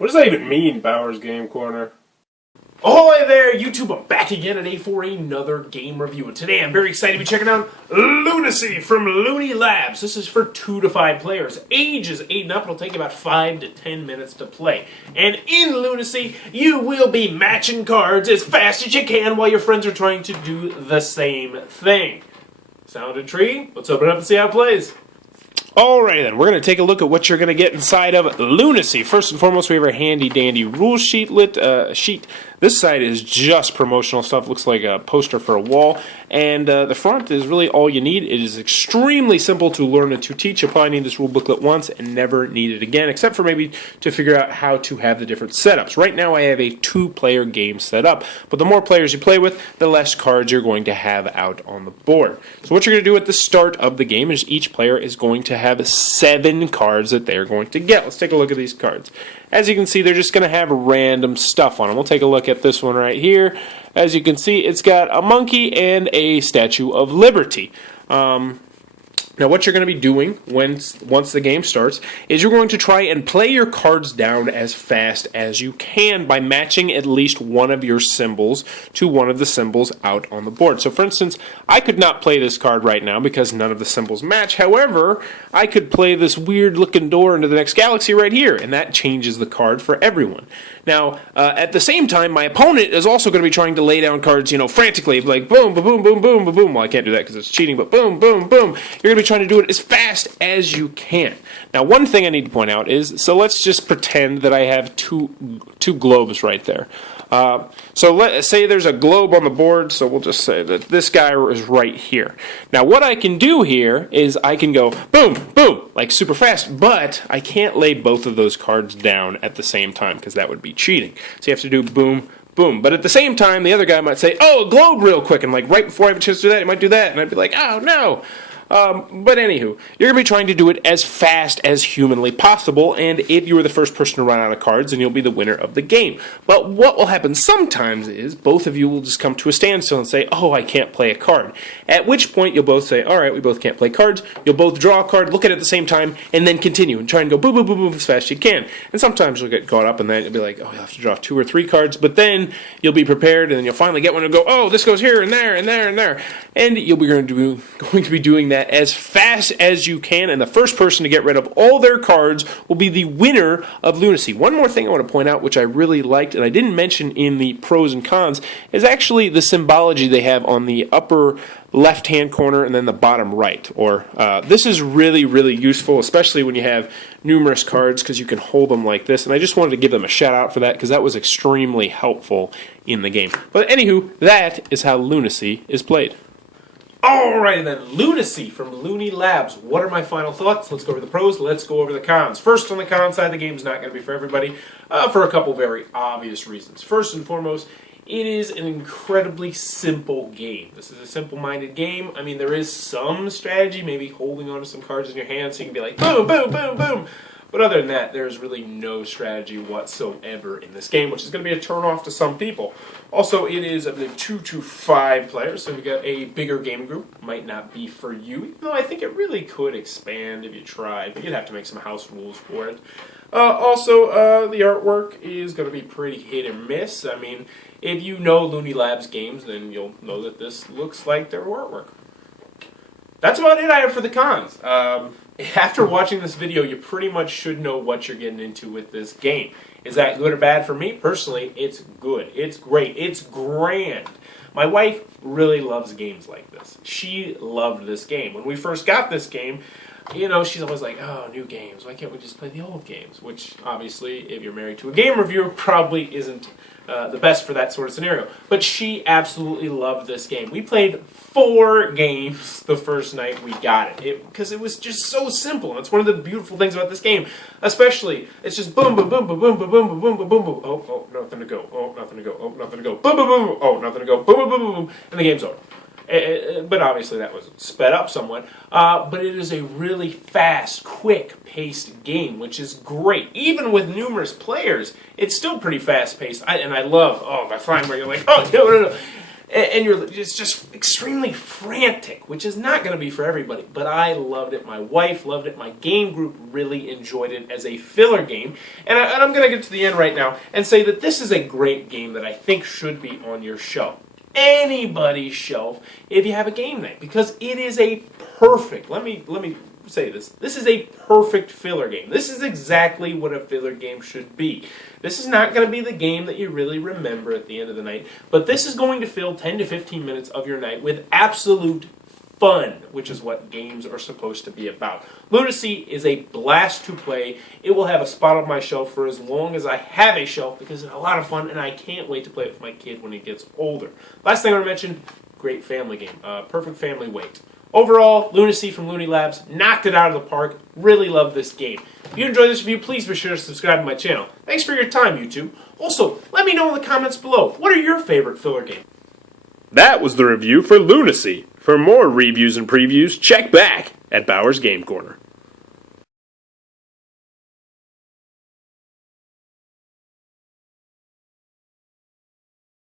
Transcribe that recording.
What does that even mean, Bauer's Game Corner? Ahoy there, YouTube! I'm back again today for another game review. And today I'm very excited to be checking out Loonacy from Looney Labs. This is for 2 to 5 players. Ages 8 and up. It'll take about 5 to 10 minutes to play. And in Loonacy, you will be matching cards as fast as you can while your friends are trying to do the same thing. Sound intriguing? Let's open it up and see how it plays. Alright then, we're going to take a look at what you're going to get inside of Loonacy. First and foremost, we have our handy dandy rule sheet. This side is just promotional stuff. Looks like a poster for a wall. And the front is really all you need. It is extremely simple to learn and to teach. You'll probably need this rule booklet once and never need it again, except for maybe to figure out how to have the different setups. Right now I have a 2-player game set up, but the more players you play with, the less cards you're going to have out on the board. So what you're going to do at the start of the game is each player is going to have 7 cards that they're going to get. Let's take a look at these cards. As you can see, they're just going to have random stuff on them. We'll take a look at this one right here. As you can see, it's got a monkey and a Statue of Liberty. Now what you're going to be doing once the game starts is you're going to try and play your cards down as fast as you can by matching at least one of your symbols to one of the symbols out on the board. So for instance, I could not play this card right now because none of the symbols match. However, I could play this weird looking door into the next galaxy right here, and that changes the card for everyone. Now, at the same time, my opponent is also going to be trying to lay down cards, frantically, like boom, boom, boom, boom, boom, boom, boom. Well, I can't do that because it's cheating, but boom, boom, boom. You're going to be trying to do it as fast as you can. Now, one thing I need to point out is, so let's just pretend that I have two globes right there. So let's say there's a globe on the board, so we'll just say that this guy is right here. Now, what I can do here is I can go boom, boom, like super fast, but I can't lay both of those cards down at the same time because that would be cheating. So you have to do boom, boom. But at the same time, the other guy might say, oh, a globe real quick, and like right before I have a chance to do that, he might do that, and I'd be like, oh, no. But anywho, you're going to be trying to do it as fast as humanly possible, and if you were the first person to run out of cards, then you'll be the winner of the game. But what will happen sometimes is both of you will just come to a standstill and say, oh, I can't play a card. At which point you'll both say, alright, we both can't play cards. You'll both draw a card, look at it at the same time, and then continue and try and go boom, boom, boom, boom as fast as you can. And sometimes you'll get caught up in that. You'll be like, oh, you'll have to draw 2 or 3 cards, but then you'll be prepared, and then you'll finally get one and go, oh, this goes here and there and there and there. And you'll be going to be doing that as fast as you can, and the first person to get rid of all their cards will be the winner of Loonacy. One more thing I want to point out, which I really liked, and I didn't mention in the pros and cons, is actually the symbology they have on the upper left-hand corner and then the bottom right. This is really, really useful, especially when you have numerous cards, because you can hold them like this, and I just wanted to give them a shout-out for that, because that was extremely helpful in the game. But anywho, that is how Loonacy is played. Alright then, Loonacy from Looney Labs. What are my final thoughts? Let's go over the pros, let's go over the cons. First, on the con side, the game's not going to be for everybody for a couple very obvious reasons. First and foremost, it is an incredibly simple game. This is a simple-minded game. I mean, there is some strategy, maybe holding onto some cards in your hand so you can be like, boom, boom, boom, boom. But other than that, there's really no strategy whatsoever in this game, which is going to be a turn-off to some people. Also, it is of the 2 to 5 players, so if you got a bigger game group, might not be for you. Even though I think it really could expand if you tried, but you'd have to make some house rules for it. Also, the artwork is going to be pretty hit and miss. I mean, if you know Looney Labs games, then you'll know that this looks like their artwork. That's about it I have for the cons. After watching this video, you pretty much should know what you're getting into with this game. Is that good or bad for me? Personally, it's good. It's great. It's grand. My wife really loves games like this. She loved this game. When we first got this game, she's always like, oh, new games. Why can't we just play the old games? Which, obviously, if you're married to a game reviewer, probably isn't the best for that sort of scenario. But she absolutely loved this game. We played 4 games the first night we got it. Because it was just so simple. And it's one of the beautiful things about this game. Especially, it's just boom, boom, boom, boom, boom, boom, boom, boom, boom, boom, boom, boom. Oh, nothing to go. Oh, nothing to go. Oh, nothing to go. Boom, boom, boom, boom. Oh, nothing to go. Boom, boom, boom, boom, boom. And the game's over. But obviously that was sped up somewhat. But it is a really fast, quick-paced game, which is great. Even with numerous players, it's still pretty fast-paced. And I love, I find where you're like, oh, no. and it's just extremely frantic, which is not going to be for everybody. But I loved it. My wife loved it. My game group really enjoyed it as a filler game. And I'm going to get to the end right now and say that this is a great game that I think should be on your shelf. Anybody's shelf if you have a game night, because it is a perfect, let me say this is a perfect filler game. This is exactly what a filler game should be. This is not going to be the game that you really remember at the end of the night, but this is going to fill 10 to 15 minutes of your night with absolute fun, which is what games are supposed to be about. Loonacy is a blast to play. It will have a spot on my shelf for as long as I have a shelf because it's a lot of fun, and I can't wait to play it with my kid when he gets older. Last thing I want to mention, great family game. Perfect family weight. Overall, Loonacy from Looney Labs knocked it out of the park. Really love this game. If you enjoyed this review, please be sure to subscribe to my channel. Thanks for your time, YouTube. Also, let me know in the comments below, what are your favorite filler games? That was the review for Loonacy. For more reviews and previews, check back at Bauer's Game Corner.